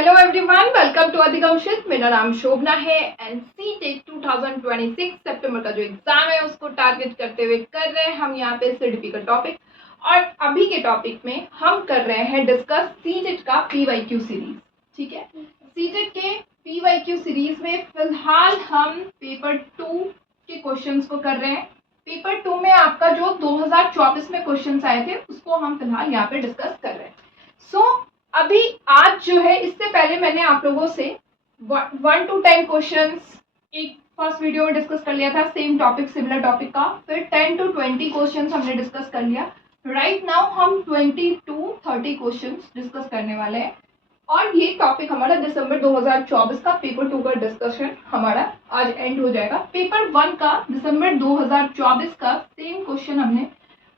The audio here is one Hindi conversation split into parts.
हेलो एवरीवन, वेलकम टू अधिगमशित। मेरा नाम शोभना है एंड सीटेट 2026 सितंबर का जो एग्जाम है उसको टारगेट करते हुए कर रहे हैं हम यहाँ पे सीडीपी का टॉपिक। और अभी के टॉपिक में हम कर रहे हैं डिस्कस सीटेट का पीवाईक्यू सीरीज। ठीक है, सीटेट के पीवाईक्यू सीरीज में फिलहाल हम पेपर 2 के क्वेश्चंस को कर रहे हैं। पेपर 2 में आपका जो 2024 में क्वेश्चंस आए थे उसको हम फिलहाल यहाँ पे डिस्कस कर रहे हैं। अभी आज जो है, इससे पहले मैंने आप लोगों से 1 to 10 क्वेश्चंस एक फर्स्ट वीडियो में डिस्कस कर लिया था, सेम टॉपिक सिमिलर टॉपिक का। फिर 10 to 20 क्वेश्चंस हमने डिस्कस कर लिया। राइट नाउ हम 20 to 30 क्वेश्चंस डिस्कस करने वाले हैं और ये टॉपिक हमारा दिसंबर 2024 का पेपर 2 का डिस्कशन हमारा आज एंड हो जाएगा। पेपर 1 का दिसंबर 2024 का सेम क्वेश्चन हमने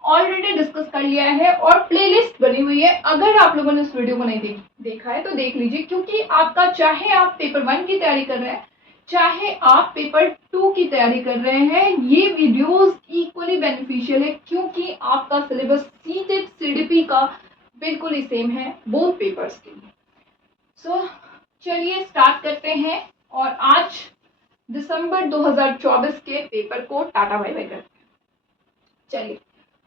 ऑलरेडी डिस्कस कर लिया है और प्लेलिस्ट बनी हुई है। अगर आप लोगों ने इस वीडियो को नहीं देखा है तो देख लीजिए, क्योंकि आपका चाहे आप पेपर 1 की तैयारी कर रहे हैं चाहे आप पेपर 2 की तैयारी कर रहे हैं, ये वीडियोस इक्वली बेनिफिशियल है क्योंकि आपका सिलेबस सीटेट सीडीपी का बिल्कुल ही सेम है बोथ पेपर्स के लिए। चलिए स्टार्ट करते हैं और आज दिसंबर 2024 के पेपर को टाटा बाय बाय करते हैं। चलिए,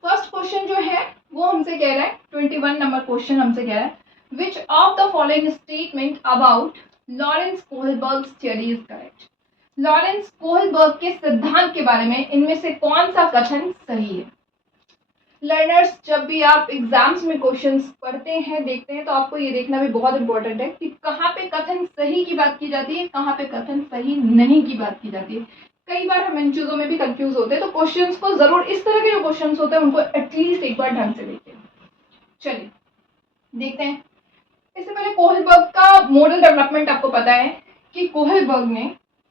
फर्स्ट क्वेश्चन जो है वो हमसे कह रहा है 21 नंबर क्वेश्चन हमसे कह रहा है, which of the following statement about Lawrence Kohlberg theory is correct. Lawrence Kohlberg के सिद्धांत के बारे में इनमें से कौन सा कथन सही है। लर्नर्स, जब भी आप एग्जाम्स में क्वेश्चंस पढ़ते हैं देखते हैं तो आपको ये देखना भी बहुत इंपॉर्टेंट है कि कहाँ पे कथन सही की बात की जाती है, कहाँ पे कथन सही नहीं की बात की जाती है। कई बार हम इन चीजों में भी कंफ्यूज होते हैं, तो क्वेश्चंस को जरूर, इस तरह के जो क्वेश्चंस होते हैं उनको एटलीस्ट एक बार ढंग से देखें। चलिए देखते हैं। इससे पहले कोहलबर्ग का मॉडल डेवलपमेंट आपको पता है कि कोहलबर्ग ने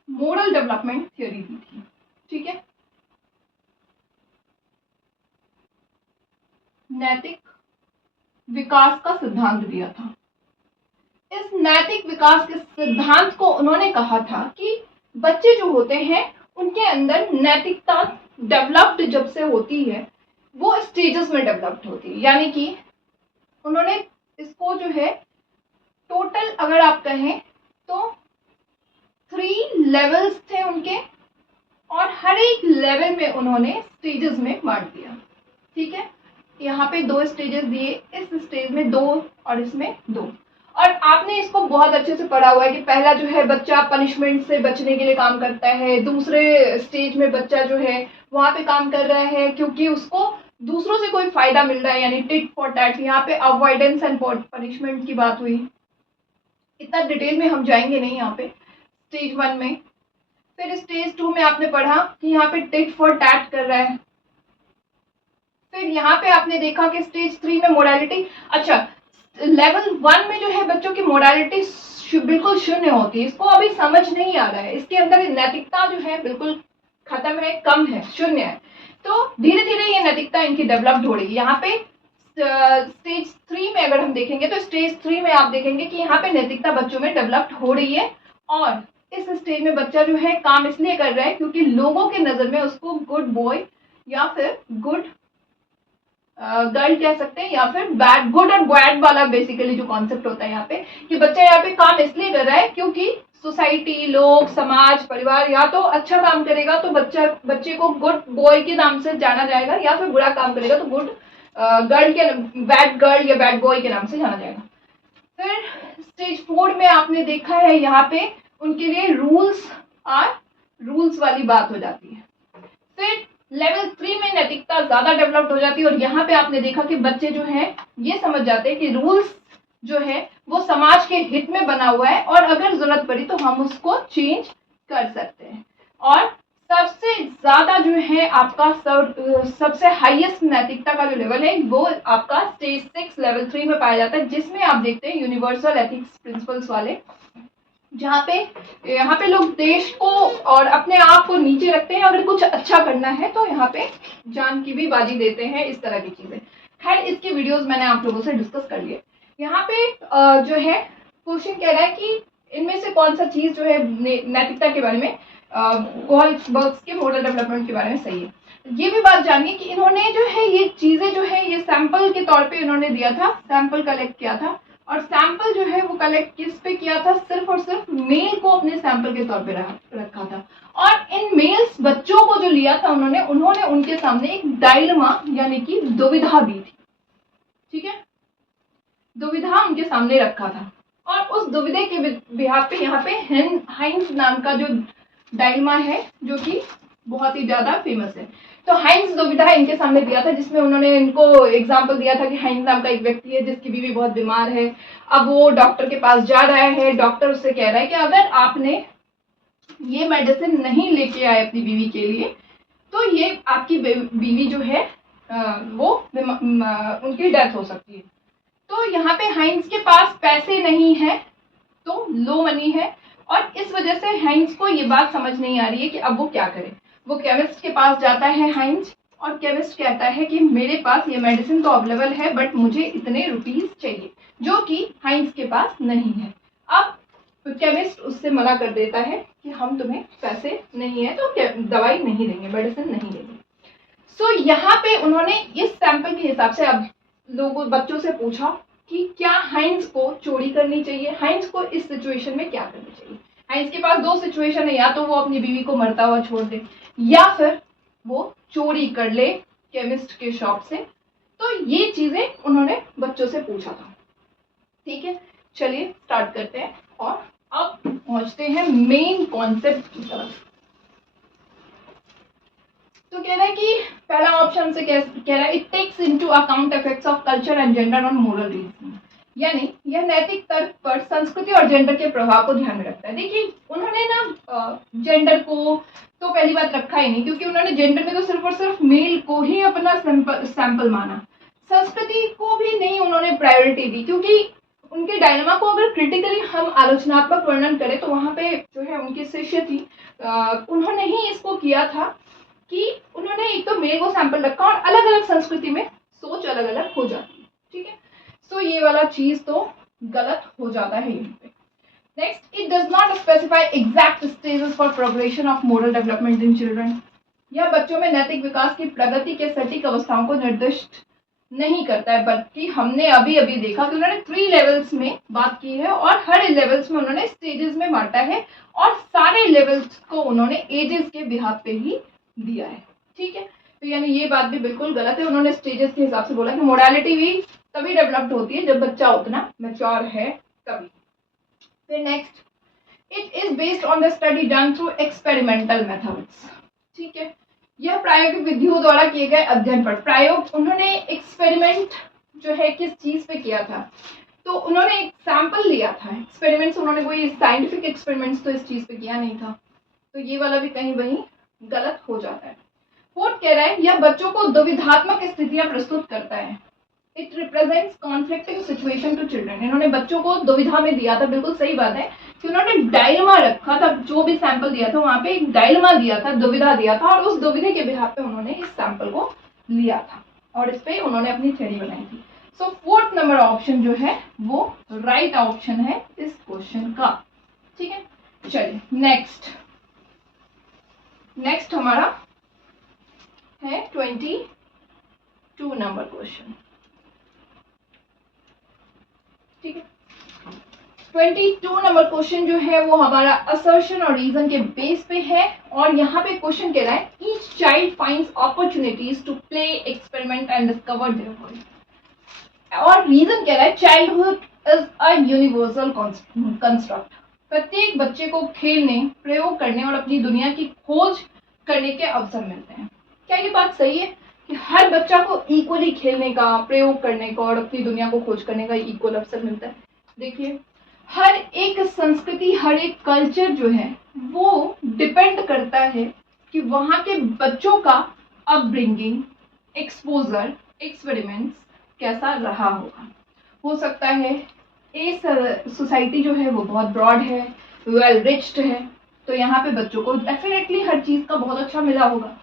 मॉडल डेवलपमेंट थ्योरी दी थी। ठीक है, नैतिक विकास का सिद्धांत दिया था। इस नैतिक विकास के सिद्धांत को उन्होंने कहा था कि बच्चे जो होते हैं उनके अंदर नैतिकता डेवलप्ड जब से होती है वो स्टेजेस में डेवलप्ड होती है। यानी कि उन्होंने इसको जो है टोटल अगर आप कहें तो 3 लेवल्स थे उनके और हर एक लेवल में उन्होंने स्टेजेस में बांट दिया। ठीक है, यहाँ पे 2 स्टेजेस दिए, इस स्टेज में 2 और इसमें 2। और आपने इसको बहुत अच्छे से पढ़ा हुआ है कि पहला जो है बच्चा पनिशमेंट से बचने के लिए काम करता है, दूसरे स्टेज में बच्चा जो है वहां पे काम कर रहा है क्योंकि उसको दूसरों से कोई फायदा मिल रहा है, यानी टिट फॉर टैट। यहाँ पे अवॉइडेंस एंड पनिशमेंट की बात हुई, इतना डिटेल में हम जाएंगे नहीं यहाँ पे स्टेज 1 में। फिर स्टेज 2 में आपने पढ़ा कि यहाँ पे टिट फॉर टैट कर रहा है। फिर यहाँ पे आपने देखा कि स्टेज 3 में मोरालिटी, अच्छा लेवल 1 में जो है बच्चों की मोरालिटी बिल्कुल शून्य होती है, इसको अभी समझ नहीं आ रहा है, इसके अंदर नैतिकता जो है बिल्कुल खत्म है, कम है, शून्य है। तो धीरे धीरे ये नैतिकता इनकी डेवलप्ड हो रही है। यहाँ पे स्टेज 3 में अगर हम देखेंगे तो स्टेज 3 में आप देखेंगे कि यहाँ पे नैतिकता बच्चों में डेवलप्ड हो रही है और इस स्टेज में बच्चा जो है काम इसलिए कर रहा है क्योंकि लोगों के नजर में उसको गुड बॉय या फिर गुड गर्ल कह सकते हैं या फिर बैड, गुड और बैड वाला बेसिकली जो कॉन्सेप्ट होता है यहाँ पे कि बच्चा यहाँ पे काम इसलिए कर रहा है क्योंकि सोसाइटी, लोग, समाज, परिवार या तो अच्छा काम करेगा तो बच्चे को गुड बॉय के नाम से जाना जाएगा या फिर बुरा काम करेगा तो गुड गर्ल के, बैड गर्ल या बैड बॉय के नाम से जाना जाएगा। फिर स्टेज 4 में आपने देखा है यहाँ पे उनके लिए रूल्स वाली बात हो जाती है। फिर लेवल 3 में नैतिकता ज्यादा डेवलप्ड हो जाती है और यहाँ पे आपने देखा कि बच्चे जो है ये समझ जाते हैं कि रूल्स जो है वो समाज के हित में बना हुआ है और अगर जरूरत पड़ी तो हम उसको चेंज कर सकते हैं। और सबसे ज्यादा जो है आपका सबसे हाईएस्ट नैतिकता का जो लेवल है वो आपका स्टेज 6 लेवल 3 में पाया जाता है, जिसमें आप देखते हैं यूनिवर्सल एथिक्स प्रिंसिपल्स वाले, जहाँ पे यहाँ पे लोग देश को और अपने आप को नीचे रखते हैं, अगर कुछ अच्छा करना है तो यहाँ पे जान की भी बाजी देते हैं, इस तरह की चीजें। खैर, इसके वीडियोस मैंने आप लोगों से डिस्कस कर लिए। यहाँ पे जो है क्वेश्चन कह रहा है कि इनमें से कौन सा चीज जो है नैतिकता के बारे में, कोहलबर्ग के मॉडल डेवलपमेंट के बारे में सही है। ये भी बात जानिए कि इन्होंने जो है ये चीजें जो है ये सैंपल के तौर पे इन्होंने दिया था, सैंपल कलेक्ट किया था और सैंपल जो है वो कलेक्ट किस पे किया था, सिर्फ और सिर्फ मेल को अपने सैंपल के तौर पे रखा था। और इन मेल्स बच्चों को जो लिया था उन्होंने उनके सामने एक डायलेमा यानी कि दुविधा दी थी, ठीक है, दुविधा उनके सामने रखा था। और उस दुविधा के बिहाफ पे यहाँ पे हाइंस नाम का जो डायलेमा है जो कि बहुत ही ज्यादा फेमस है। तो हाइंस दुविधा इनके सामने दिया था, जिसमें उन्होंने इनको एग्जाम्पल दिया था कि हाइंस नाम का एक व्यक्ति है जिसकी बीवी बहुत बीमार है। अब वो डॉक्टर के पास जा रहा है, डॉक्टर उससे कह रहा है कि अगर आपने ये मेडिसिन नहीं लेके आए अपनी बीवी के लिए तो ये आपकी बीवी जो है वो उनकी डेथ हो सकती है। तो यहाँ पे हाइंस के पास पैसे नहीं है, तो लो मनी है, और इस वजह से हाइंस को ये बात समझ नहीं आ रही है कि अब वो क्या करे। वो केमिस्ट के पास जाता है हाइंस, और केमिस्ट कहता है कि मेरे पास ये मेडिसिन तो अवेलेबल है बट मुझे इतने रुपीस चाहिए, जो कि हाइंस के पास नहीं है। अब केमिस्ट उससे मना कर देता है कि हम तुम्हें पैसे नहीं है तो दवाई नहीं देंगे, मेडिसिन नहीं देंगे। सो यहाँ पे उन्होंने इस सैंपल के हिसाब से अब लोगों बच्चों से पूछा कि क्या हाइंस को चोरी करनी चाहिए, हाइंस को इस सिचुएशन में क्या करना चाहिए। हाइंस के पास दो सिचुएशन है, या तो वो अपनी बीवी को मरता हुआ छोड़ दे या फिर वो चोरी कर ले केमिस्ट के शॉप से। तो ये चीजें उन्होंने बच्चों से पूछा था, ठीक है। चलिए स्टार्ट करते हैं और अब पहुंचते हैं मेन कॉन्सेप्ट की तरफ। तो कह रहा है कि पहला ऑप्शन से कह रहा है it takes into account effects of culture and gender on moral reasoning, यानी यह नैतिक तर्क पर संस्कृति और जेंडर के प्रभाव को ध्यान में रखता है। देखिए उन्होंने ना जेंडर को तो पहली बात रखा ही नहीं, क्योंकि उन्होंने जेंडर में तो सिर्फ और सिर्फ मेल को ही अपना सैंपल माना, संस्कृति को भी नहीं उन्होंने प्रायोरिटी दी, क्योंकि उनके डायलेमा को अगर क्रिटिकली हम आलोचनात्मक वर्णन करें तो वहां पे जो है उनकी शिष्य थी, उन्होंने ही इसको किया था कि उन्होंने एक तो मेल को सैंपल रखा और अलग अलग संस्कृति में सोच अलग अलग हो जाती है, ठीक है। सो ये वाला चीज तो गलत हो जाता है यहाँ पे। Next, it does not specify exact stages for progression of moral development in children, यह बच्चों में नैतिक विकास की प्रगति के सटीक अवस्थाओं को निर्दिष्ट नहीं करता है, बल्कि हमने अभी अभी देखा कि उन्होंने 3 लेवल्स में बात की है और हर लेवल्स में उन्होंने स्टेजेस में बांटा है और सारे लेवल्स को उन्होंने एजेस के बिहाफ पे ही दिया है, ठीक है। तो यानी ये बात भी बिल्कुल गलत है, उन्होंने स्टेजेस के हिसाब से बोला कि मोडालिटी भी तभी डेवलप्ड होती है जब बच्चा उतना मैच्योर है तभी। फिर next, it is based on the study done through experimental methods, ठीक है। यह प्रायोगिक विधियों द्वारा किए गए अध्ययन पर प्रयोग, उन्होंने एक्सपेरिमेंट जो है किस चीज पे किया था, तो उन्होंने एक सैंपल लिया था, एक्सपेरिमेंट्स उन्होंने कोई साइंटिफिक एक्सपेरिमेंट्स तो इस चीज पे किया नहीं था, तो ये वाला भी कहीं वहीं गलत हो जाता है। फोर्थ कह रहा है यह बच्चों को दुविधात्मक स्थितियां प्रस्तुत करता है, it represents conflicting situation to children, इन्होंने बच्चों को दुविधा में दिया था, बिल्कुल सही बात है कि उन्होंने डायलेमा रखा था, जो भी सैंपल दिया था वहां पे एक डायलेमा दिया था, दुविधा दिया था, और उस दुविधा के बिहाफ पे उन्होंने इस सैंपल को लिया था और इस पे उन्होंने अपनी थ्योरी बनाई थी। सो फोर्थ नंबर ऑप्शन जो है वो राइट ऑप्शन है इस क्वेश्चन का, ठीक है। चलिए नेक्स्ट हमारा है 22 नंबर क्वेश्चन, ठीक है। 22 नंबर क्वेश्चन जो है वो हमारा असर्शन और रीजन के बेस पे है, और यहाँ पे क्वेश्चन कह रहा है each child finds opportunities to play, experiment and discover their world, और रीजन कह रहा है childhood is a universal construct, प्रत्येक बच्चे को खेलने, प्रयोग करने और अपनी दुनिया की खोज करने के अवसर मिलते हैं। क्या ये बात सही है कि हर बच्चा को इक्वली खेलने का, प्रयोग करने का और अपनी दुनिया को खोज करने का इक्वल अवसर मिलता है? देखिए हर एक संस्कृति, हर एक कल्चर जो है वो डिपेंड करता है कि वहाँ के बच्चों का अपब्रिंगिंग, एक्सपोजर, एक्सपेरिमेंट्स कैसा रहा होगा। हो सकता है इस सोसाइटी जो है वो बहुत ब्रॉड है, वेल रिच्ड है, तो यहाँ पे बच्चों को डेफिनेटली हर चीज का बहुत अच्छा मिला होगा।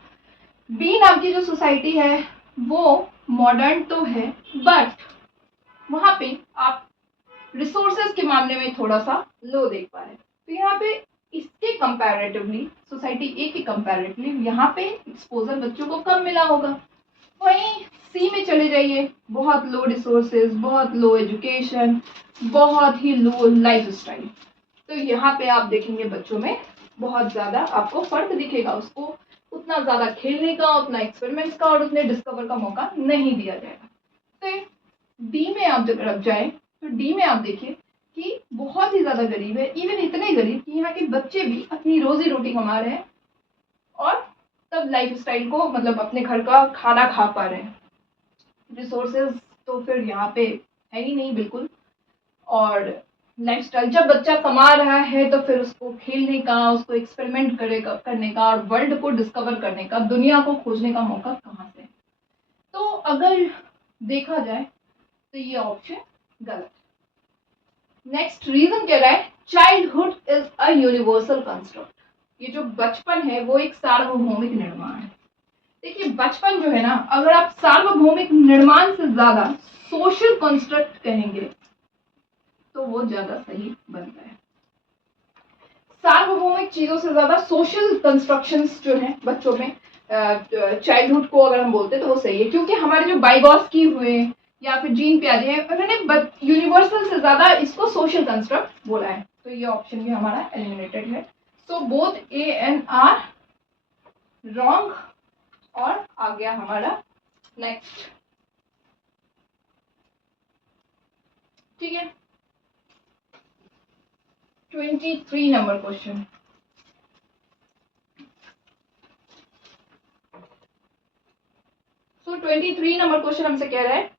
बी नाम की जो सोसाइटी है वो मॉडर्न तो है, बट वहाँ पे आप रिसोर्सेज के मामले में थोड़ा सा लो देख पा रहे हैं। तो यहाँ पे इसके कंपैरेटिवली, सोसाइटी ए के कंपैरेटिवली यहाँ पे एक्सपोजर बच्चों को कम मिला होगा, वहीं सी में चले जाइए, बहुत लो रिसोर्सेज, बहुत लो एजुकेशन, बहुत ही लो लाइफ स्टाइल। तो यहाँ पे आप देखेंगे बच्चों में बहुत ज़्यादा आपको फर्क दिखेगा, उसको उतना ज़्यादा खेलने का, उतना एक्सपेरिमेंट्स का और उतने डिस्कवर का मौका नहीं दिया जाएगा। तो डी में आप जब जाए तो डी में आप देखिए कि बहुत ही ज़्यादा गरीब है, इवन इतने गरीब कि यहाँ के बच्चे भी अपनी रोजी रोटी कमा रहे हैं और तब लाइफ स्टाइल को मतलब अपने घर का खाना खा पा रहे हैं। रिसोर्सेज तो फिर यहाँ पे है ही नहीं बिल्कुल। और लाइफस्टाइल, जब बच्चा कमा रहा है तो फिर उसको खेलने का, उसको एक्सपेरिमेंट करने का और वर्ल्ड को डिस्कवर करने का, दुनिया को खोजने का मौका कहाँ से? तो अगर देखा जाए तो ये ऑप्शन गलत। नेक्स्ट रीजन कह रहा है childhood is a universal construct. ये जो बचपन है वो एक सार्वभौमिक निर्माण है। देखिए बचपन जो है ना, अगर आप सार्वभौमिक निर्माण से ज्यादा सोशल कंस्ट्रक्ट कहेंगे तो वो ज्यादा सही बनता है। सार्वभौमिक चीजों से ज्यादा सोशल कंस्ट्रक्शंस जो है बच्चों में चाइल्डहुड को अगर हम बोलते हैं तो वो सही है, क्योंकि हमारे जो बाइगॉस्की हुए या फिर जीन प्याजे हैं उन्होंने यूनिवर्सल से ज्यादा इसको सोशल कंस्ट्रक्ट बोला है। तो ये ऑप्शन भी हमारा एलिमिनेटेड है। So both A and R wrong. और आ गया हमारा नेक्स्ट, ठीक है, 23 number question. So 23 number question हमसे कह रहा है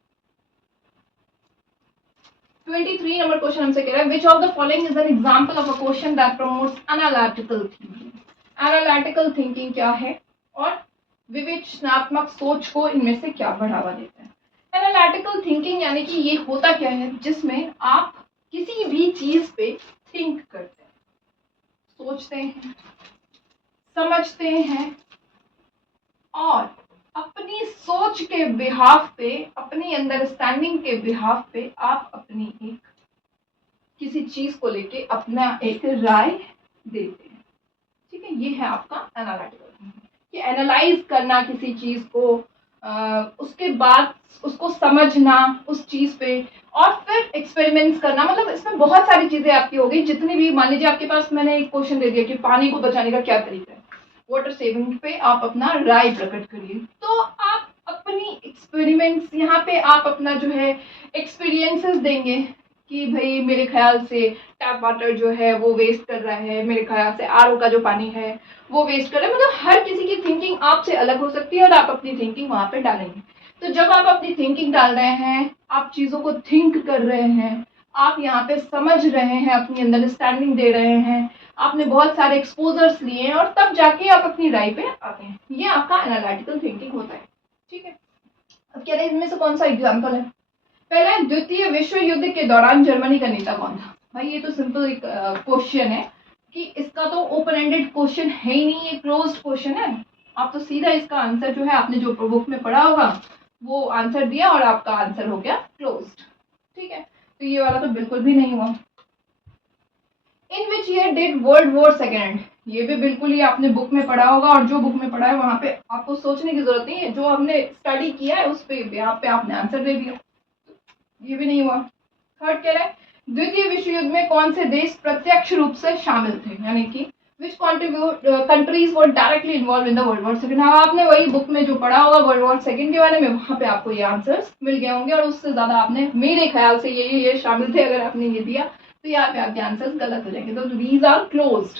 23 नंबर क्वेश्चन हमसे कह रहा है which of the following is an example of a question that promotes analytical thinking. Analytical thinking क्या है और विवेचनात्मक सोच को इनमें से क्या बढ़ावा देता है? एनालिटिकल थिंकिंग यानी कि ये होता क्या है जिसमें आप किसी भी चीज पे थिंक करते हैं, सोचते हैं, समझते हैं और अपनी सोच के बिहाफ पे, अपनी अंडरस्टैंडिंग के बिहाफ पे आप अपनी एक किसी चीज को लेके अपना एक राय देते हैं। ठीक है, ये है आपका एनालिटिकल थिंकिंग कि एनालाइज करना किसी चीज को, उसके बाद उसको समझना उस चीज पे और फिर एक्सपेरिमेंट्स करना। मतलब इसमें बहुत सारी चीजें आपकी हो गई, जितनी भी, मान लीजिए आपके पास मैंने एक क्वेश्चन दे दिया कि पानी को बचाने का क्या तरीका है, वाटर सेविंग पे आप अपना राय प्रकट करिए। तो आप अपनी एक्सपेरिमेंट्स यहाँ पे आप अपना जो है एक्सपीरियंसेस देंगे कि भाई मेरे ख्याल से टैप वाटर जो है वो वेस्ट कर रहा है, मेरे ख्याल से आरओ का जो पानी है वो वेस्ट कर रहा है। मतलब हर किसी की थिंकिंग आपसे अलग हो सकती है और आप अपनी थिंकिंग वहां पे डालेंगे। तो जब आप अपनी थिंकिंग डाल रहे हैं, आप चीजों को थिंक कर रहे हैं, आप यहाँ पे समझ रहे हैं, अपनी अंडरस्टैंडिंग दे रहे हैं, आपने बहुत सारे एक्सपोजर्स लिए हैं और तब जाके आप अपनी राय पे आते हैं। ये आपका एनालिटिकल थिंकिंग होता है। ठीक है, अब कह रहे हैं इनमें से कौन सा एग्जाम्पल है? पहला, द्वितीय विश्व युद्ध के दौरान जर्मनी का नेता कौन था? भाई ये तो सिंपल एक क्वेश्चन है कि इसका तो ओपन एंडेड क्वेश्चन है ही नहीं, ये क्लोज्ड क्वेश्चन है। आप तो सीधा इसका आंसर जो है आपने जो बुक में पढ़ा होगा वो आंसर दिया और आपका आंसर हो गया क्लोज्ड। ठीक है, तो ये वाला तो बिल्कुल भी नहीं हुआ। In which year did world war second? ये भी बिल्कुल ही आपने बुक में पढ़ा होगा और जो बुक में पढ़ा है वहां पे आपको सोचने की जरूरत नहीं है, जो हमने स्टडी किया है उस पे यहाँ पे आपने आंसर दे दिया। ये भी नहीं हुआ। थर्ड कह रहा है द्वितीय विश्व युद्ध में कौन से देश प्रत्यक्ष रूप से शामिल थे, यानी कि which countries were directly involve in the world war second. हाँ, आपने वही बुक में जो पढ़ा होगा वर्ल्ड वॉर सेकेंड के बारे में, वहां पे आपको ये आंसर्स मिल गए होंगे और उससे ज्यादा आपने, मेरे ख्याल से ये शामिल थे, अगर आपने ये दिया तो यहाँ पे आपके आंसर्स गलत हो जाएंगे। तो दीज आर क्लोज्ड।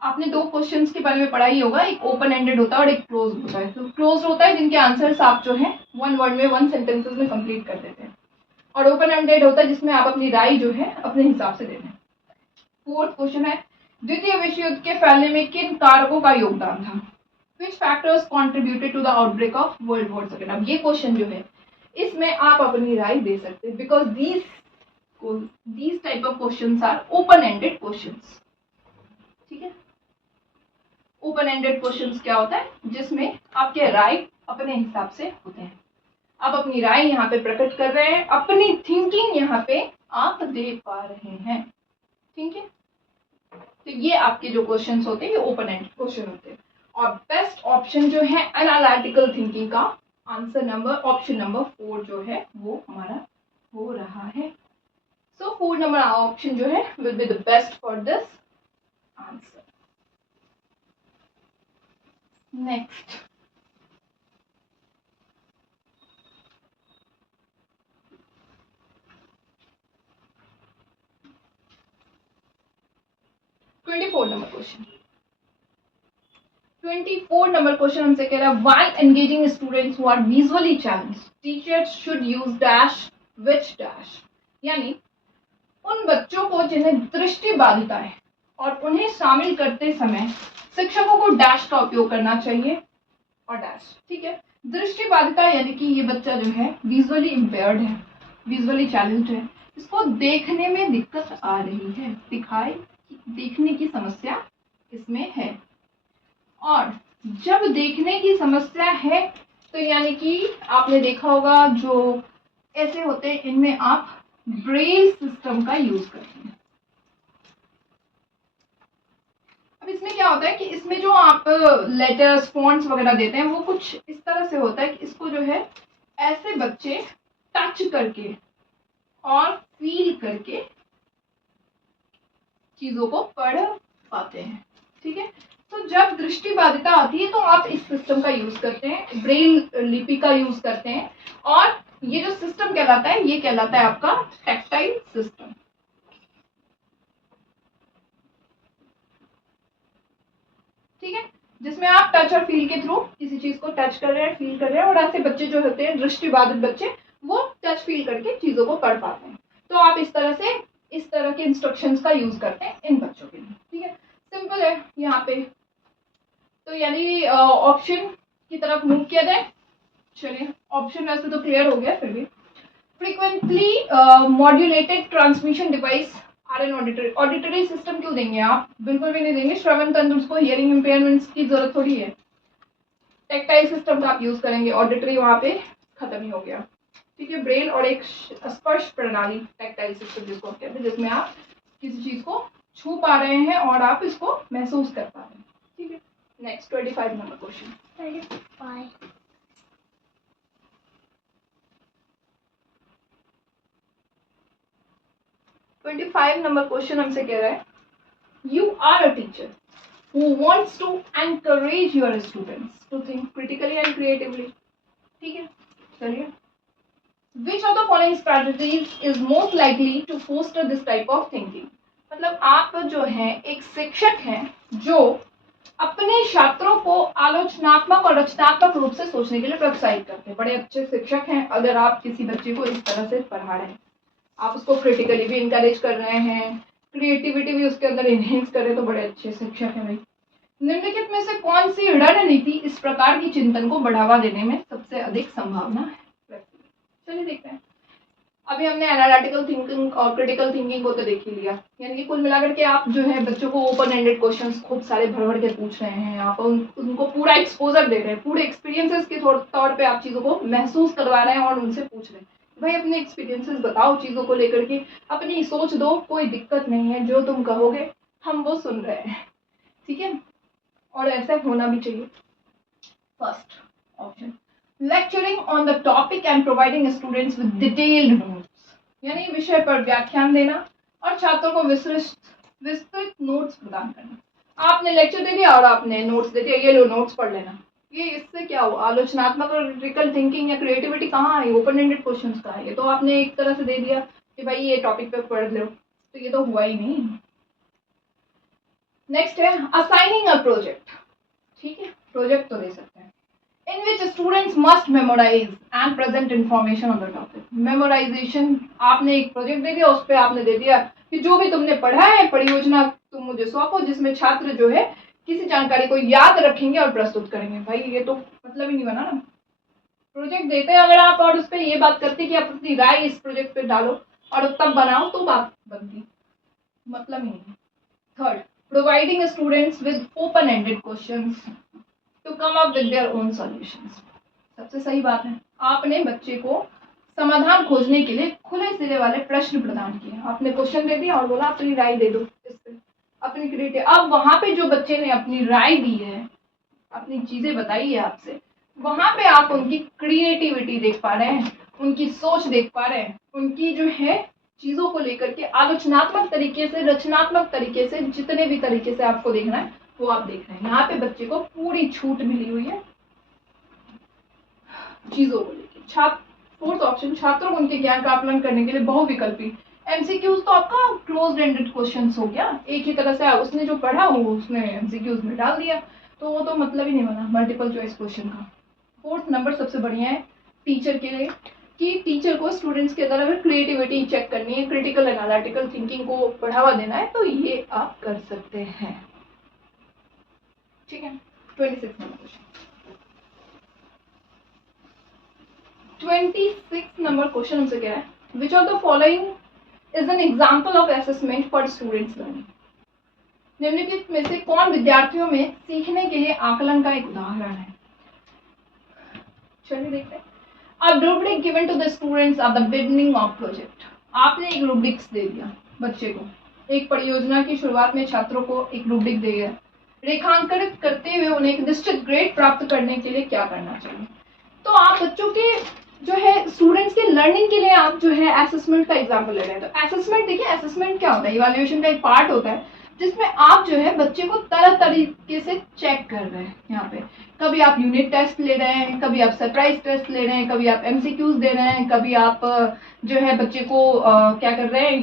आपने दो क्वेश्चंस के बारे में पढ़ा ही होगा, एक ओपन एंडेड होता है और एक क्लोज होता है। तो क्लोज होता है जिनके आंसर्स आप जो है वन वर्ड में, वन सेंटेंसेस में कंप्लीट कर देते हैं, और ओपन एंडेड होता है जिसमें आप अपनी राय जो है अपने हिसाब से देते हैं। फोर्थ क्वेश्चन है द्वितीय विश्व युद्ध के फैलने में किन कारकों का योगदान था? Which factors contributed to the outbreak of World War II? अब ये क्वेश्चन जो है इसमें आप अपनी राय दे सकते हैं, because these type of questions are open ended questions. ठीक है, ओपन एंडेड क्वेश्चंस क्या होता है? जिसमें आपके राय अपने हिसाब से होते हैं, आप अपनी राय यहाँ पे प्रकट कर रहे हैं, अपनी थिंकिंग यहाँ पे आप दे पा रहे हैं। ठीक है, तो ये आपके जो क्वेश्चंस होते हैं ये ओपन एंडेड क्वेश्चन होते हैं। और बेस्ट ऑप्शन जो है एनालिटिकल थिंकिंग का आंसर नंबर ऑप्शन नंबर 4 जो है वो हमारा हो रहा है। सो 4 नंबर ऑप्शन जो है will be the best for this answer. Next, four number question. 24 number question हमसे कह रहा है while engaging students who are visually challenged teachers should use dash which dash. यानी उन बच्चों को जिन्हें दृष्टि बाधिता है और उन्हें शामिल करते समय शिक्षकों को डैश का उपयोग करना चाहिए और डैश। ठीक है, दृष्टि बाधिता यानी कि ये बच्चा जो है विजुअली इम्पेयर्ड है, विजुअली चैलेंज्ड है, इसको देखने में दिक्कत आ रही है, देखने की समस्या इसमें है। और जब देखने की समस्या है तो यानी कि आपने देखा होगा जो ऐसे होते हैं इनमें आप ब्रेल सिस्टम का यूज करते हैं। अब इसमें क्या होता है कि इसमें जो आप लेटर्स फॉन्ट्स वगैरह देते हैं वो कुछ इस तरह से होता है कि इसको जो है ऐसे बच्चे टच करके और फील करके चीजों को पढ़ पाते हैं। ठीक है, तो जब दृष्टि बाधिता आती है तो आप इस सिस्टम का यूज करते हैं, ब्रेल लिपि का यूज करते हैं, और ये जो सिस्टम कहलाता है ये कहलाता है आपका टैक्टाइल सिस्टम। ठीक है, जिसमें आप टच और फील के थ्रू किसी चीज को टच कर रहे हैं, फील कर रहे हैं, और ऐसे बच्चे जो होते हैं दृष्टि बाधित बच्चे वो टच फील करके चीजों को पढ़ पाते हैं। तो आप इस तरह के इंस्ट्रक्शंस का यूज करते हैं इन बच्चों के लिए। ठीक है, सिंपल है यहाँ पे। तो यानी ऑप्शन की तरफ मूव किया जाए। चलिए, ऑप्शन वैसे तो क्लियर हो गया, फिर भी frequently modulated transmission device are an auditory system क्यों देंगे आप, बिल्कुल भी नहीं देंगे। श्रवण तंत्र को हियरिंग इम्पेयरमेंट्स की जरूरत थोड़ी है। टेक्टाइल सिस्टम का आप यूज करेंगे, ऑडिटरी वहां पे खत्म ही हो गया। ठीक है, ब्रेल और एक स्पर्श प्रणाली टेक्टाइल सिस्टम जिसको हम कहते हैं, जिसमें आप किसी चीज को छू पा रहे हैं और आप इसको महसूस कर पा रहे हैं। ठीक है, next 25 number question. 25 number question हमसे कह रहा है you are a teacher who wants to encourage your students to think critically and creatively। ठीक है, चलिए, which of the following strategies is most likely to foster this type of thinking। मतलब आप जो है एक शिक्षक हैं जो अपने छात्रों को आलोचनात्मक और रचनात्मक रूप से सोचने के लिए प्रोत्साहित करते हैं। बड़े अच्छे शिक्षक हैं अगर आप किसी बच्चे को इस तरह से पढ़ा रहे हैं, आप उसको क्रिटिकली भी इनकरेज कर रहे हैं, क्रिएटिविटी भी उसके अंदर इनहेंस कर रहे हैं, तो बड़े अच्छे शिक्षक हैं भाई। निम्नलिखित में से कौन सी रणनीति इस प्रकार की चिंतन को बढ़ावा देने में सबसे अधिक संभावना है। चलिए देखते हैं। अभी हमने एनालिटिकल थिंकिंग और क्रिटिकल थिंकिंग को तो देख ही लिया, यानी कि कुल मिलाकर के आप जो है बच्चों को ओपन एंडेड क्वेश्चंस खूब सारे भर भर के पूछ रहे हैं, आप उनको पूरा एक्सपोजर दे रहे हैं, पूरे एक्सपीरियंसेस के तौर पे आप चीज़ों को महसूस करवा रहे हैं और उनसे पूछ रहे हैं भाई अपने एक्सपीरियंसेस बताओ, चीज़ों को लेकर के अपनी सोच दो, कोई दिक्कत नहीं है, जो तुम कहोगे हम वो सुन रहे हैं। ठीक है, और ऐसा होना भी चाहिए। First option, lecturing on the topic and providing students with detailed notes, यानी विषय पर व्याख्यान देना और छात्रों को विस्तृत नोट्स प्रदान करना। आपने लेक्चर दे दिया और आपने नोट्स दे दिया, ये लो नोट्स पढ़ लेना। ये इससे क्या हुआ, आलोचनात्मक और क्रिटिकल थिंकिंग या क्रिएटिविटी कहाँ आई, ओपन एंडेड क्वेश्चंस कहाँ है। ये तो आपने एक तरह से दे दिया कि भाई ये टॉपिक पे पढ़ लो, तो ये तो हुआ ही नहीं। नेक्स्ट है असाइनिंग अ प्रोजेक्ट। ठीक है, प्रोजेक्ट तो दे सकते हैं in which students must memorise and present information on the topic. Memorisation, आपने एक प्रोजेक्ट दे दिया, उस पर आपने दे दिया कि जो भी तुमने पढ़ा है परियोजना तुम मुझे सौंपो, जिसमें छात्र जो है किसी जानकारी को याद रखेंगे और प्रस्तुत करेंगे। भाई ये तो मतलब ही नहीं बना ना। प्रोजेक्ट देते हैं अगर आप और उस पर ये बात करते कि आप अपनी राय इस प्रोजेक्ट पे डालो और तब बनाओ, तो बात बनती, मतलब ही नहीं। Third, providing students with open-ended questions to come up with their own solutions। सबसे सही बात है, आपने बच्चे को समाधान खोजने के लिए खुले सिरे वाले प्रश्न प्रदान किए। आपने क्वेश्चन दे दिया और बोला अपनी राय दे दो इस पे, अपनी क्रिएटिव। अब वहां पे जो बच्चे ने अपनी राय दी है अपनी चीजें बताई है आपसे, वहां पे आप उनकी क्रिएटिविटी देख पा रहे हैं, उनकी सोच देख पा रहे हैं, उनकी जो है चीजों को लेकर के आलोचनात्मक तरीके से, रचनात्मक तरीके से, जितने भी तरीके से आपको देखना है वो आप देख रहे हैं। यहाँ पे बच्चे को पूरी छूट मिली हुई है चीजों को लेकर। छात्र, फोर्थ ऑप्शन, छात्रों को उनके ज्ञान का आकलन करने के लिए बहुविकल्पी। एमसीक्यूज तो आपका क्लोज एंडेड क्वेश्चंस हो गया, एक ही तरह से उसने जो पढ़ा वो उसने एमसीक्यूज में डाल दिया, तो वो तो मतलब ही नहीं बना मल्टीपल चॉइस क्वेश्चन का। फोर्थ नंबर सबसे बढ़िया है टीचर के लिए, कि टीचर को स्टूडेंट्स के अंदर अगर क्रिएटिविटी चेक करनी है, क्रिटिकल एनालिटिकल थिंकिंग को बढ़ावा देना है, तो ये आप कर सकते हैं। ठीक है। 26 नंबर क्वेश्चन, 26 नंबर क्वेश्चन हमसे कह रहा है, which of the following is an example of assessment for students learning. निम्नलिखित में से कौन विद्यार्थियों में सीखने के लिए आकलन का एक उदाहरण है। चलिए देखते हैं। A rubric given to the students at the beginning of project. आपने एक रूब्रिक्स दे दिया बच्चे को, एक परियोजना की शुरुआत में छात्रों को एक रूब्रिक दे दिया, रेखांकित करते हुए उन्हें एक निश्चित ग्रेड प्राप्त करने के लिए क्या करना चाहिए। तो आप बच्चों के जो है स्टूडेंट्स के लर्निंग के लिए आप जो है असेसमेंट का एग्जाम्पल ले रहे हैं। तो असेसमेंट देखिए, असेसमेंट क्या होता है, इवैल्यूएशन का एक पार्ट होता है जिसमें आप जो है बच्चे को तरह तरीके से चेक कर रहे हैं। यहाँ पे कभी आप यूनिट टेस्ट ले रहे हैं, कभी आप सरप्राइज टेस्ट ले रहे हैं, कभी आप एमसीक्यूज दे रहे हैं, कभी आप जो है बच्चे को क्या कर रहे हैं,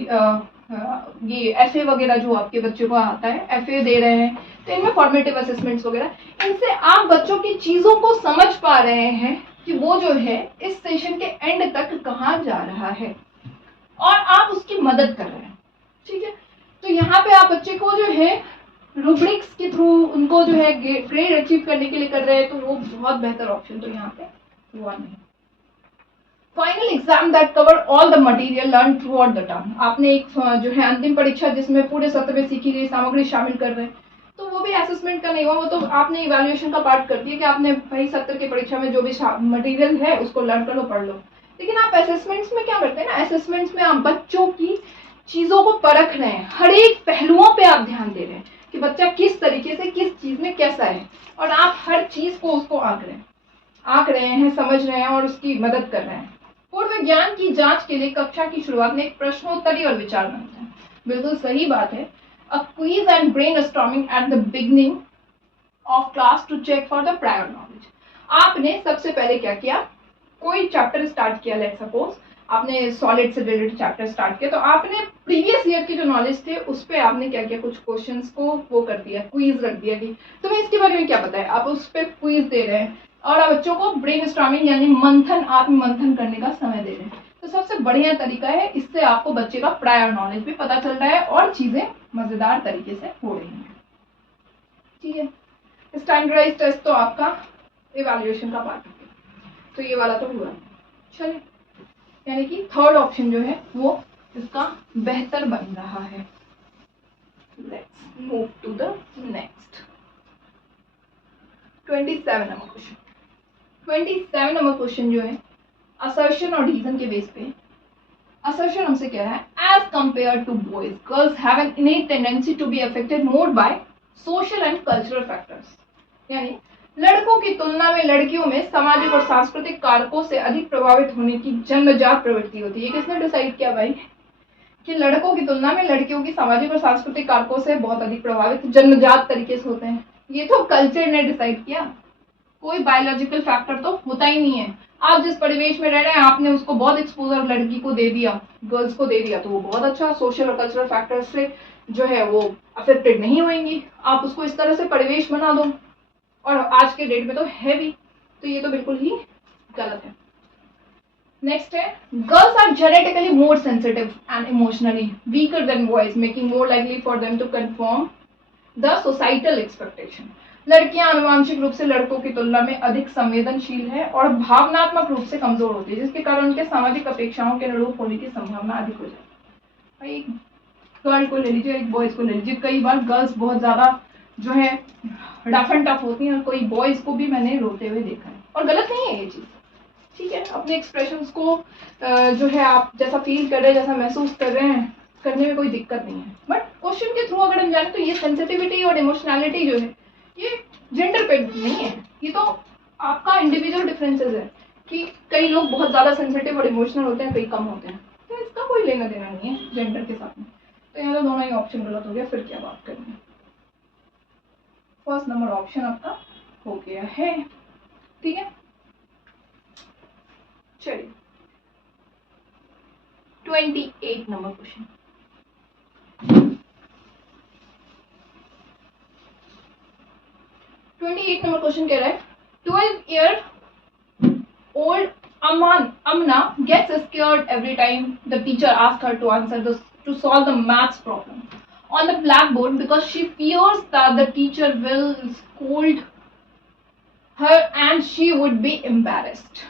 ये एफए वगैरह जो आपके बच्चे को आता है एफए दे रहे हैं। तो इनमें फॉर्मेटिव असेसमेंट्स वगैरह, इनसे आप बच्चों की चीजों को समझ पा रहे हैं कि वो जो है इस सेशन के एंड तक कहाँ जा रहा है, और आप उसकी मदद कर रहे हैं। ठीक है। तो यहाँ पे आप बच्चे को जो है रूब्रिक्स के थ्रू उनको जो है ग्रेड अचीव करने के लिए कर रहे हैं, तो वो बहुत बेहतर ऑप्शन तो यहाँ पे हुआ नहीं। Final exam that cover all the material learn through out the term. आपने एक जो है अंतिम परीक्षा जिसमें पूरे सत्र में सीखी गई सामग्री शामिल कर रहे हैं, तो वो भी असेसमेंट का नहीं हुआ, वो तो आपने इवैल्यूएशन का पार्ट कर दिया कि आपने भाई सत्र की परीक्षा में जो भी मटेरियल है उसको लर्न कर लो, पढ़ लो। लेकिन आप असेसमेंट्स में क्या करते हैं ना, असेसमेंट्स में आप बच्चों की चीजों को परख रहे हैं, हर एक पहलुओं पे आप ध्यान दे रहे हैं कि बच्चा किस तरीके से किस चीज में कैसा है, और आप हर चीज को उसको आंक रहे हैं, समझ रहे हैं और उसकी मदद कर रहे हैं। पूर्व ज्ञान की जांच के लिए कक्षा की शुरुआत में एक प्रश्नोत्तरी और विचार मंच है। बिल्कुल सही बात है। A quiz and brainstorming at the beginning of class to check for the prior knowledge. आपने सबसे पहले क्या किया, कोई चैप्टर स्टार्ट किया, लेट्स सपोज आपने सॉलिड से रिलेटेड चैप्टर स्टार्ट किया, तो आपने प्रीवियस ईयर के जो नॉलेज थे उस पर आपने क्या किया, कुछ क्वेश्चंस को वो कर दिया, क्विज रख दिया कि तुम्हें इसके बारे में क्या पता है, आप उस पर क्विज दे रहे हैं और आप बच्चों को ब्रेनस्टॉर्मिंग यानी मंथन, आत्ममंथन करने का समय दे रहे हैं। तो सबसे बढ़िया तरीका है, इससे आपको बच्चे का प्रायर नॉलेज भी पता चल रहा है और चीजें मजेदार तरीके से हो रही हैं। ठीक है। स्टैंडर्डाइज टेस्ट तो आपका इवैल्यूएशन का पार्ट है, तो ये वाला तो हुआ। चलिए, यानी कि थर्ड ऑप्शन जो है वो इसका बेहतर बन रहा है। Let's move to the next 27 number question. 27 number question जो है असर्शन और रीजन के बेस पे। असर्शन हमसे कह रहा है, as compare to boys girls have an innate tendency to be affected more by social and cultural factors. यानी लड़कों की तुलना में लड़कियों में सामाजिक और सांस्कृतिक कारकों से अधिक प्रभावित होने की जन्मजात प्रवृत्ति होती है। किसने डिसाइड किया भाई कि लड़कों की तुलना में लड़कियों की सामाजिक और सांस्कृतिक कारकों से बहुत अधिक प्रभावित जन्मजात तरीके से होते हैं? ये तो कल्चर ने डिसाइड किया, कोई बायोलॉजिकल फैक्टर तो होता ही नहीं है। आप जिस परिवेश में रह रहे हैं आपने उसको बहुत एक्सपोजर लड़की को दे दिया, गर्ल्स को दे दिया, तो वो बहुत अच्छा सोशल और कल्चरल फैक्टर से जो है वो अफेक्टेड नहीं होंगी। आप उसको इस तरह से परिवेश बना दो, और आज के डेट में तो है भी, तो ये तो बिल्कुल ही गलत है। नेक्स्ट है, girls are genetically more sensitive and emotionally weaker than boys making more likely for them to conform the societal expectation. लड़कियां आनुवांशिक रूप से लड़कों की तुलना में अधिक संवेदनशील है और भावनात्मक रूप से कमजोर होती है, जिसके कारण उनके सामाजिक अपेक्षाओं के अनुरूप होने की संभावना अधिक हो जाती है। एक गर्ल को ले लीजिए, एक बॉयज को ले लीजिए, कई बार गर्ल्स बहुत ज्यादा जो है रफ एंड टफ होती हैं, और कोई बॉयज को भी मैंने रोते हुए देखा है, और गलत नहीं है ये चीज। ठीक है, अपने एक्सप्रेशंस को जो है आप जैसा फील कर रहे हैं, जैसा महसूस कर रहे हैं, करने में कोई दिक्कत नहीं है। बट क्वेश्चन के थ्रू अगर हम जाने तो ये सेंसिटिविटी और इमोशनैलिटी जो है ये जेंडर पे नहीं है, ये तो आपका इंडिविजुअल डिफरेंसेस है कि कई लोग बहुत ज़्यादा सेंसिटिव और इमोशनल होते हैं, कई कम होते हैं, तो इसका कोई लेना देना नहीं है जेंडर के साथ में। तो यहाँ तो दोनों ही ऑप्शन गलत हो गया, फिर क्या बात करनी है। फर्स्ट नंबर ऑप्शन आपका हो गया है, ठीक है। चलिए 28 नंबर क्वेश्चन। 28 नंबर क्वेश्चन कह रहा है 12-year-old Amna gets scared every time the teacher asks her to solve the maths problem on the blackboard because she fears that the teacher will scold her and she would be embarrassed।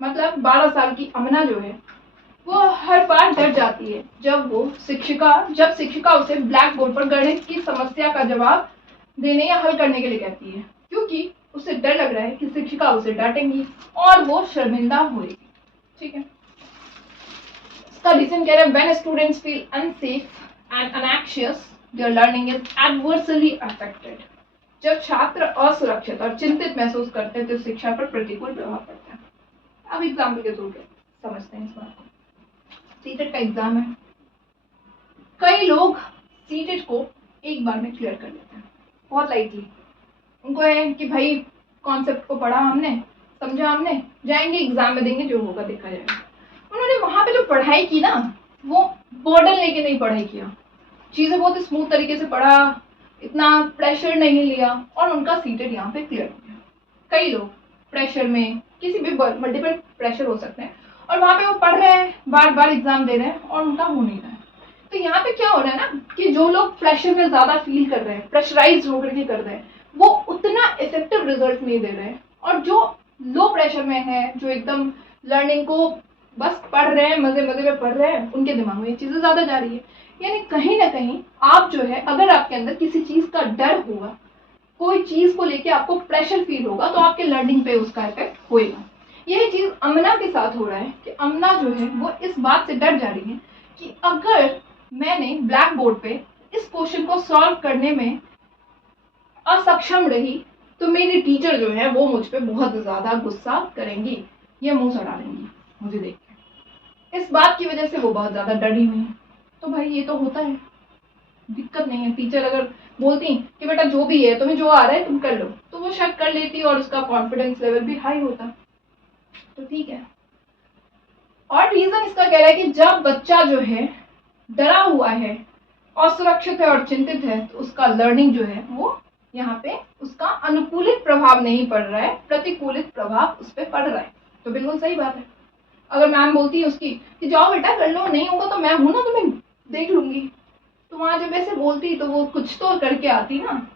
मतलब 12 साल की अमना जो है वो हर बार डर जाती है जब शिक्षिका उसे ब्लैक बोर्ड पर गणित की समस्या का जवाब देने या हल करने के लिए कहती है, क्योंकि उसे डर लग रहा है कि शिक्षिका उसे डांटेंगी और वो शर्मिंदा होगी। ठीक है, इसका रीजन कह रहा है when students feel unsafe and anxious their learning is adversely affected. जब छात्र असुरक्षित और चिंतित महसूस करते हैं तो शिक्षा पर प्रतिकूल प्रभाव पड़ता है। अब एग्जाम्पल के थ्रू समझते हैं इस बात को। सीटेट का एग्जाम है, कई लोग सीटेट को एक बार में क्लियर कर लेते हैं बहुत लाइटली। उनको है कि भाई कॉन्सेप्ट को पढ़ा हमने, समझा हमने, जाएंगे एग्जाम में देंगे, जो होगा देखा जाएगा। उन्होंने वहां पे जो पढ़ाई की ना, वो बर्डन लेके नहीं पढ़ाई किया, चीजें बहुत स्मूथ तरीके से पढ़ा, इतना प्रेशर नहीं लिया और उनका सीटेट यहाँ पे क्लियर हो गया। कई लोग प्रेशर में, किसी भी मल्टीपल प्रेशर हो सकते हैं, और वहां पे वो पढ़ रहे हैं, बार बार एग्जाम दे रहे हैं और उनका हो नहीं रहा है। तो यहाँ पे क्या हो रहा है ना कि जो लोग प्रेशर में ज्यादा फील कर रहे हैं, प्रेशराइज होकर के कर रहे हैं, वो उतना इफेक्टिव रिजल्ट नहीं दे रहे हैं, और जो लो प्रेशर में है, जो एकदम लर्निंग को बस पढ़ रहे हैं, मजे मजे में पढ़ रहे हैं, उनके दिमाग में ये चीजें ज्यादा जा रही है। यानी कहीं ना कहीं आप जो है, अगर आपके अंदर किसी चीज का डर होगा, कोई चीज को लेके आपको प्रेशर फील होगा, तो आपके लर्निंग पे उसका इफेक्ट होएगा। यही चीज अमना के साथ हो रहा है कि अमना जो है वो इस बात से डर जा रही है कि अगर मैंने ब्लैक बोर्ड पे इस क्वेश्चन को सॉल्व करने में असक्षम रही तो मेरी टीचर जो है वो मुझ पे बहुत ज्यादा गुस्सा करेंगी या मुंह सड़ा लेंगी मुझे देख के। इस बात की वजह से वो बहुत ज्यादा डरी हुई है। तो भाई ये तो होता है, दिक्कत नहीं है। टीचर अगर बोलती कि बेटा जो भी है, तुम्हें जो आ रहा है तुम कर लो, तो वो शायद कर लेती और उसका कॉन्फिडेंस लेवल भी हाई होता, तो ठीक है। और रीजन इसका कह रहा है कि जब बच्चा जो है डरा हुआ है, असुरक्षित है और चिंतित है, तो उसका लर्निंग जो है वो यहाँ पे उसका अनुकूलित प्रभाव नहीं पड़ रहा है, प्रतिकूलित प्रभाव उस पर पड़ रहा है। तो बिल्कुल सही बात है। अगर मैम बोलती है उसकी कि जाओ बेटा कर लो, नहीं होगा तो मैं हूं ना, तुम्हें देख लूंगी, तो वहां जब ऐसे बोलती तो वो कुछ तो करके आती ना,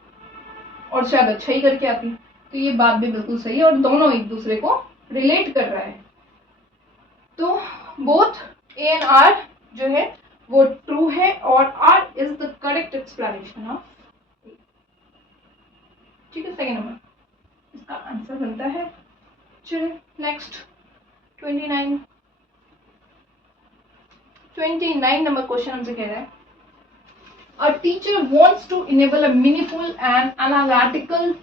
और शायद अच्छा ही करके आती। तो ये बात भी बिल्कुल सही है और दोनों एक दूसरे को रिलेट कर रहा है। तो बोथ ए एंड आर जो है वो ट्रू है और R is the correct explanation of. ठीक है, सेकेंड नंबर इसका आंसर बनता है। चलिए नेक्स्ट 29 नंबर क्वेश्चन हमसे कह रहा है A teacher wants to enable a meaningful and analytical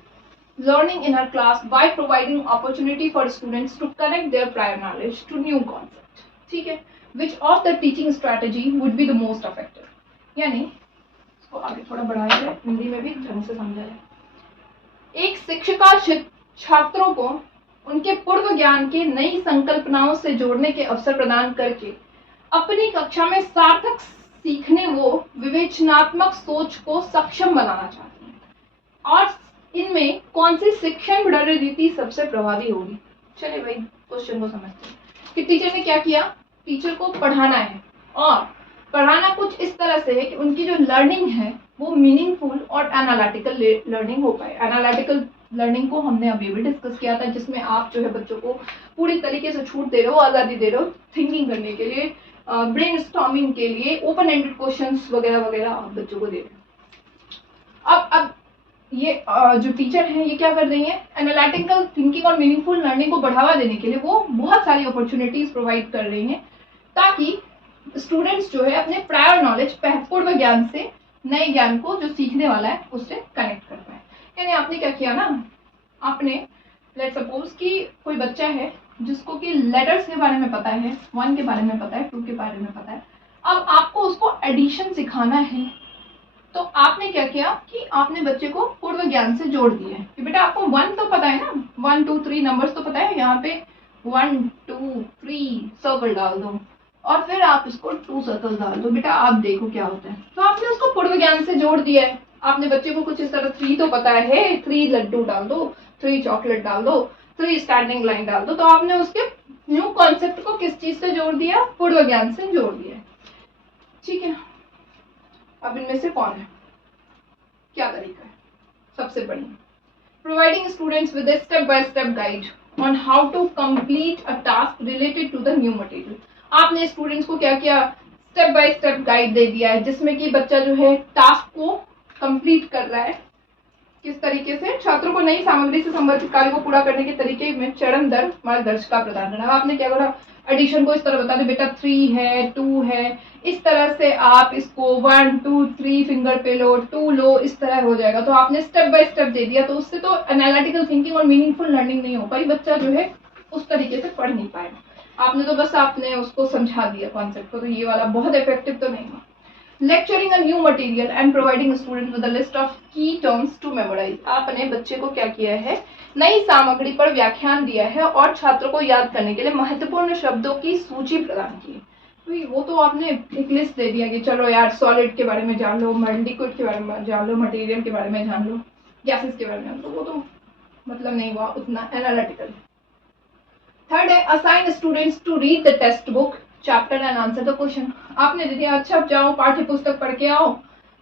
learning in her class by providing opportunity for students to connect their prior knowledge to new concept. ठीक है, which of the teaching strategy would be the most effective? यानी इसको आगे थोड़ा बढ़ाया जाए, हिंदी में भी ढंग से समझा जाए। एक शिक्षिका छात्रों को उनके पूर्व ज्ञान के नई संकल्पनाओं से जोड़ने के अवसर प्रदान करके अपनी कक्षा में सार्थक सीखने वो विवेचनात्मक सोच को सक्षम बनाना चाहती हैं, और इनमें कौन सी शिक्षण रणनीति सबसे प्रभावी होगी। चलिए भाई क्वेश्चन को समझते हैं कि टीचर ने क्या किया। टीचर को पढ़ाना है, और पढ़ाना कुछ इस तरह से है कि उनकी जो लर्निंग है वो मीनिंगफुल और एनालिटिकल लर्निंग हो पाए। एनालिटिकल लर्निंग को हमने अभी भी डिस्कस किया था, जिसमें आप जो है बच्चों को पूरी तरीके से छूट दे रहे हो, आज़ादी दे रहे हो थिंकिंग करने के लिए, ब्रेनस्टॉर्मिंग के लिए, ओपन एंडेड क्वेश्चंस वगैरह वगैरह आप बच्चों को दे रहे हैं। अब ये जो टीचर हैं ये क्या कर रही हैं, एनालिटिकल थिंकिंग और मीनिंगफुल लर्निंग को बढ़ावा देने के लिए वो बहुत सारी अपॉर्चुनिटीज प्रोवाइड कर रही हैं, ताकि स्टूडेंट्स जो है अपने प्रायर नॉलेज, पूर्व ज्ञान से नए ज्ञान को जो सीखने वाला है उससे कनेक्ट कर पाए। यानी आपने क्या किया ना, आपने लेट सपोज कि कोई बच्चा है जिसको कि लेटर्स के बारे में पता है, 1 के बारे में पता है, 2 के बारे में पता है, अब आपको उसको एडिशन सिखाना है, तो आपने क्या किया कि आपने बच्चे को पूर्व ज्ञान से जोड़ दिया है कि बेटा आपको 1 तो पता है ना, 1 2 3 नंबर्स तो पता है, यहाँ पे 1 2 3 सर्कल डाल दो और फिर आप इसको 2 सर्कल डाल दो, बेटा आप देखो क्या होता है। तो आपने उसको पूर्व ज्ञान से जोड़ दिया है। आपने बच्चे को कुछ इस तरह 3 तो पता है, 3 लड्डू डाल दो, 3 चॉकलेट डाल दो, 3 स्टैंडिंग लाइन डाल दो, तो आपने उसके न्यू कॉन्सेप्ट को किस चीज से जोड़ दिया, पूर्व ज्ञान से जोड़ दिया। ठीक है, अब इनमें से कौन है, क्या तरीका है? सबसे बढ़िया, providing students with step by step guide on how to complete a task related to the new material. आपने स्टूडेंट्स को क्या किया, स्टेप बाय स्टेप गाइड दे दिया है, जिसमें कि बच्चा जो है टास्क को कंप्लीट कर रहा है, किस तरीके से छात्रों को नई सामग्री से संबंधित कार्य को पूरा करने के तरीके में चरण दर मार्गदर्शिका प्रदान करना। आपने क्या करा, एडिशन को इस तरह बता दे, बेटा 3 है, 2 है, इस तरह से आप इसको 1 2 3 फिंगर पे लो, 2 लो, इस तरह हो जाएगा। तो आपने स्टेप बाय स्टेप दे दिया, तो उससे तो एनालिटिकल थिंकिंग और मीनिंगफुल लर्निंग नहीं हो पाई, बच्चा जो है उस तरीके से पढ़ नहीं पाएगा। आपने तो बस आपने उसको समझा दिया कॉन्सेप्ट को, तो ये वाला बहुत इफेक्टिव तो नहीं हुआ। Lecturing a new material and providing a student with a list of key terms to memorize। आपने बच्चे को क्या किया है, नई सामग्री पर व्याख्यान दिया है और छात्रों को याद करने के लिए महत्वपूर्ण शब्दों की सूची प्रदान की। तो वो तो आपने एक लिस्ट दे दिया कि चलो यार सॉलिड के बारे में जान लो, लिक्विड के बारे में जान लो, मटेरियल के बारे में जान लो, गैसेस के बारे में जान लो, वो तो मतलब नहीं हुआ उतना एनालिटिकल। थर्ड है, assign students to read the text book chapter and answer the question. आपने दे दिया, अच्छा जाओ पाठ्य पुस्तक पढ़ के आओ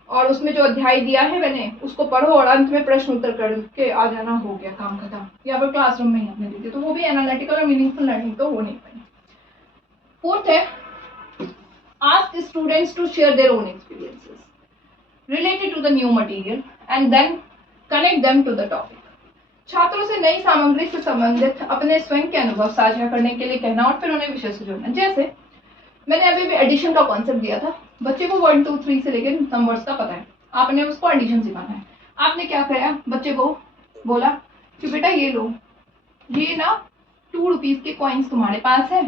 और उसमें जो अध्याय दिया है मैंने उसको पढ़ो और अंत में प्रश्न उत्तर करके आ जाना, हो गया काम खत्म। या फिर क्लासरूम में ही आपने दे दिया, तो वो भी एनालिटिकल और मीनिंगफुल लर्निंग तो हो नहीं पाई। फोर्थ है, ask students to share their own experiences related to the new material and then connect them to the topic. छात्रों से नई सामग्री से संबंधित अपने स्वयं के अनुभव साझा करने के लिए कहना और फिर उन्हें विषय से जोड़ना। जैसे मैंने अभी भी एडिशन का कॉन्सेप्ट दिया था, बच्चे को 1 2 3 से लेकर नंबर्स का पता है, आपने उसको एडिशन सिखाना है। आपने क्या किया, बच्चे को बोला कि बेटा ये लो, ये ना 2 रुपीज के कॉइन्स तुम्हारे पास है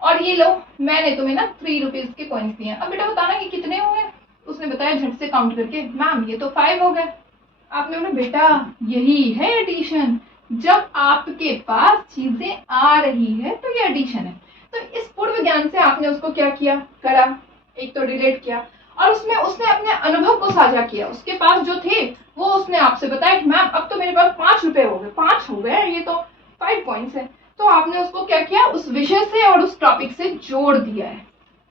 और ये लो मैंने तुम्हें ना 3 रुपीज के कॉइन्स दिए। अब बेटा बताना कि कितने हो गए। उसने बताया झट से काउंट करके, मैम ये तो 5 हो गए। आपने बोला बेटा यही है एडिशन, जब आपके पास चीजें आ रही है तो ये एडिशन है। तो इस पूर्व ज्ञान से आपने उसको क्या किया, करा, एक तो रिलेट किया और उसमें उसने अपने अनुभव को साझा किया। उसके पास जो थे वो उसने आपसे बताया कि मैम अब तो मेरे पास 5 रुपए हो गए, 5 हो गए, ये तो 5 पॉइंट्स है। तो आपने उसको क्या किया, उस विषय से और उस टॉपिक से जोड़ दिया है।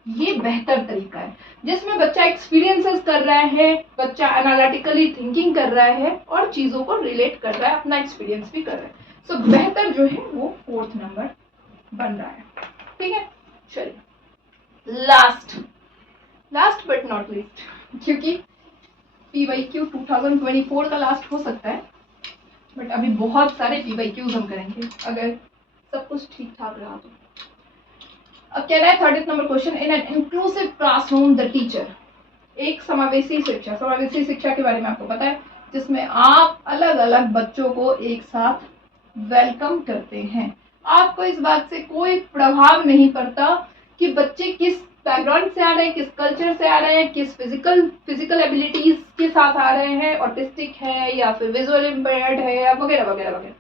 ये बेहतर तरीका है जिसमें बच्चा एक्सपीरियंसेस कर रहा है, बच्चा एनालिटिकली थिंकिंग कर रहा है और चीजों को रिलेट कर रहा है, अपना एक्सपीरियंस भी कर रहा है। सो बेहतर जो है वो 4th नंबर बन रहा है। ठीक है, चलिए लास्ट बट नॉट लीस्ट, क्योंकि PYQ 2024 का लास्ट हो सकता है, बट अभी बहुत सारे PYQs हम करेंगे अगर सब कुछ ठीक ठाक रहा तो। अब कहना है 30th number question, in an inclusive classroom the teacher. एक समावेशी शिक्षा के बारे में आपको पता है, जिसमें आप अलग अलग बच्चों को एक साथ वेलकम करते हैं। आपको इस बात से कोई प्रभाव नहीं पड़ता कि बच्चे किस बैकग्राउंड से आ रहे हैं, किस कल्चर से आ रहे हैं, किस फिजिकल एबिलिटीज के साथ आ रहे हैं, ऑटिस्टिक है या फिर विजुअल इम्पेयर्ड है या वगैरह वगैरह वगैरह,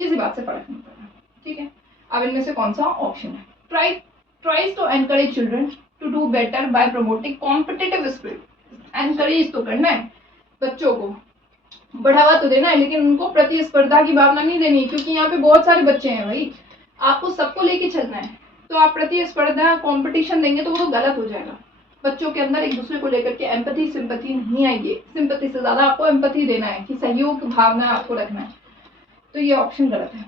किसी बात से फर्क नहीं पड़ता। ठीक है, अब इनमें से कौन सा ऑप्शन है, tries to encourage children to do better by promoting competitive spirit। Encourage तो करना है, बच्चों को बढ़ावा तो देना है, लेकिन उनको प्रतिस्पर्धा की भावना नहीं देनी, क्योंकि यहाँ पे बहुत सारे बच्चे हैं भाई, आपको सबको लेके चलना है। तो आप प्रतिस्पर्धा कंपटीशन देंगे तो वो तो गलत हो जाएगा। बच्चों के अंदर एक दूसरे को लेकर के एम्पैथी सिंपैथी नहीं आएगी, सिंपैथी से ज्यादा आपको एम्पैथी देना है कि सहयोग भावना आपको रखना है। तो ये ऑप्शन गलत है।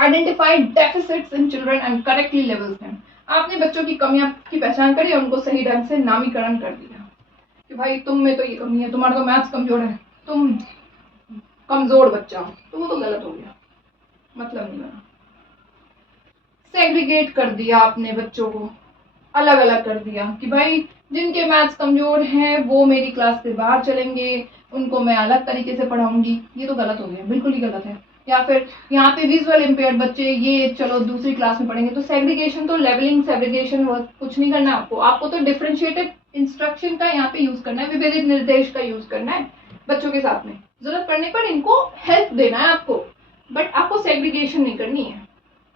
Identify deficits in children and correctly levels them. आपने बच्चों की कमियां की पहचान करी और उनको सही ढंग से नामीकरण कर दिया कि भाई तुम में तो ये कमी है, तुम्हारा तो मैथ्स कमजोर है, तुम कमजोर बच्चा हो, तो वो तो गलत हो गया, मतलब नहीं बना। सेग्रीगेट कर दिया आपने बच्चों को, अलग अलग कर दिया कि भाई जिनके मैथ्स कमजोर हैं वो मेरी क्लास से बाहर चलेंगे, उनको मैं अलग तरीके से पढ़ाऊंगी। ये तो गलत हो गया, बिल्कुल ही गलत है। या फिर यहाँ पे विजुअल इम्पेयर्ड बच्चे ये चलो दूसरी क्लास में पढ़ेंगे। तो सेग्रीगेशन, तो लेवलिंग सेग्रीगेशन कुछ नहीं करना आपको तो डिफरेंशिएटेड इंस्ट्रक्शन का यहाँ पे यूज करना है, विभेदित निर्देश का यूज करना है बच्चों के साथ में। जरूरत पड़ने पर इनको हेल्प देना है आपको, बट आपको सेग्रीगेशन नहीं करनी है।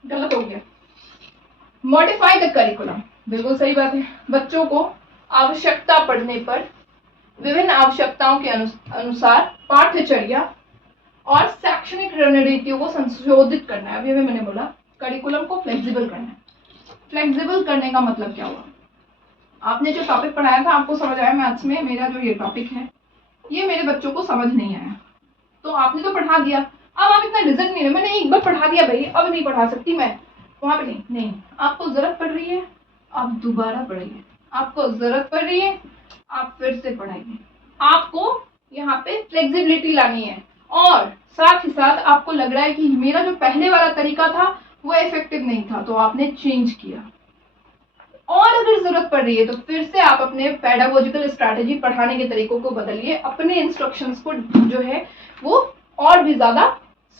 गलत हो गया। मॉडिफाई द करिकुलम, बिल्कुल सही बात है। बच्चों को आवश्यकता पड़ने पर विभिन्न आवश्यकताओं के अनुसार पाठ्यचर्या और शैक्षणिक रणनीतियों को संशोधित करना है। अभी मैंने बोला करिकुलम को फ्लेक्सिबल करना है। फ्लेक्सिबल करने का मतलब क्या हुआ? आपने जो टॉपिक पढ़ाया था आपको समझ आया मैथ्स में, मेरा जो ये टॉपिक है ये मेरे बच्चों को समझ नहीं आया, तो आपने तो पढ़ा दिया, अब आप इतना रिजल्ट नहीं, मैंने एक बार पढ़ा दिया भाई, अब नहीं पढ़ा सकती मैं, वहां पे नहीं, आपको जरूरत पड़ रही है आप दोबारा पढ़िए, आपको जरूरत पड़ रही है आप फिर से पढ़ाइए। आपको यहाँ पे फ्लेक्सिबिलिटी लानी है, और साथ ही साथ आपको लग रहा है कि मेरा जो पहले वाला तरीका था वो इफेक्टिव नहीं था, तो आपने चेंज किया। और अगर जरूरत पड़ रही है तो फिर से आप अपने पेडागोजिकल स्ट्रैटेजी, पढ़ाने के तरीकों को बदलिए, अपने इंस्ट्रक्शंस को जो है वो और भी ज्यादा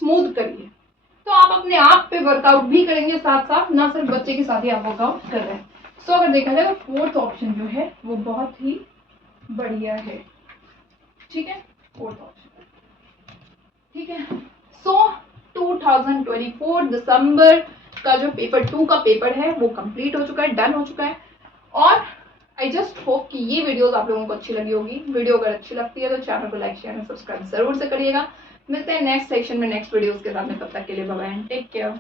स्मूथ करिए। तो आप अपने आप पे वर्कआउट भी करेंगे साथ साथ, ना सिर्फ बच्चे के साथ ही आप वर्कआउट कर रहे हैं। सो अगर देखा जाए तो फोर्थ ऑप्शन जो है वो बहुत ही बढ़िया है। ठीक है, फोर्थ ऑप्शन ठीक है। सो 2024 दिसंबर का जो पेपर 2 का पेपर है वो कंप्लीट हो चुका है, डन हो चुका है। और आई जस्ट होप कि ये वीडियोस आप लोगों को अच्छी लगी होगी। वीडियो अगर अच्छी लगती है तो चैनल को लाइक शेयर और सब्सक्राइब जरूर से करिएगा। मिलते हैं नेक्स्ट सेक्शन में नेक्स्ट वीडियोस के साथ में, तब तक के लिए bye bye and take care.